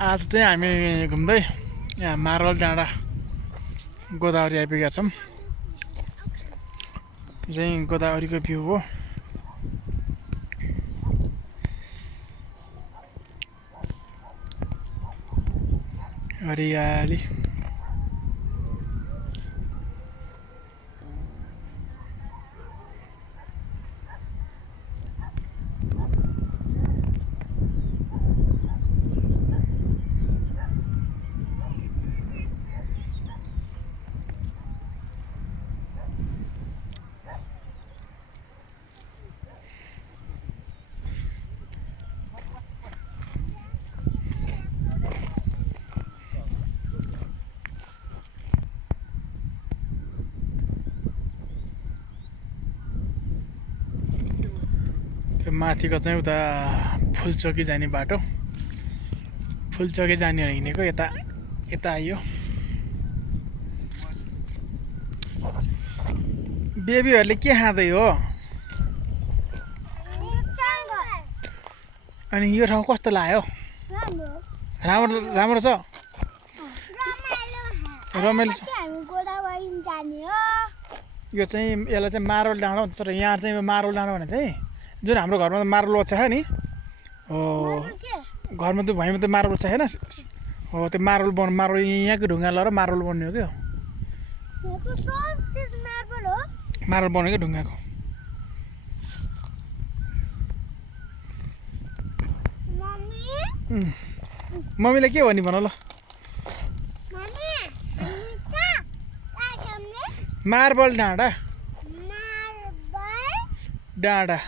आज चाहिँ हामी घुम्दै यहाँ मार्बल डाँडा गोदावरी आइपुगेका छौँ। चाहिँ गोदावरीको भ्यू हो। हरियाली त्यो माथिको चाहिँ उता फुलचोकी जाने बाटो। फुलचोकी जाने हिँडेको यता यता आइयो। बेबीहरूले के खाँदै हो? अनि यो ठाउँ कस्तो लाग्यो? राम्रो राम्रो छ। रमाइलो छ। यो चाहिँ यसलाई चाहिँ मार्बल डाँडा भन्छ र यहाँ चाहिँ मार्बल डाँडा भने चाहिँ जुन हाम्रो घरमा मार्बल ओछ्याएको नि हो, घरमा त भुइँमा त मार्बल छ हैन हो, त्यो मार्बल यहाँको ढुङ्गा लगाएर मार्बल बन्ने हो क्या। मार्बल बनेको ढुङ्गाको। मम्मीलाई के भन्ने भन ल। मार्बल डाँडा डाँडा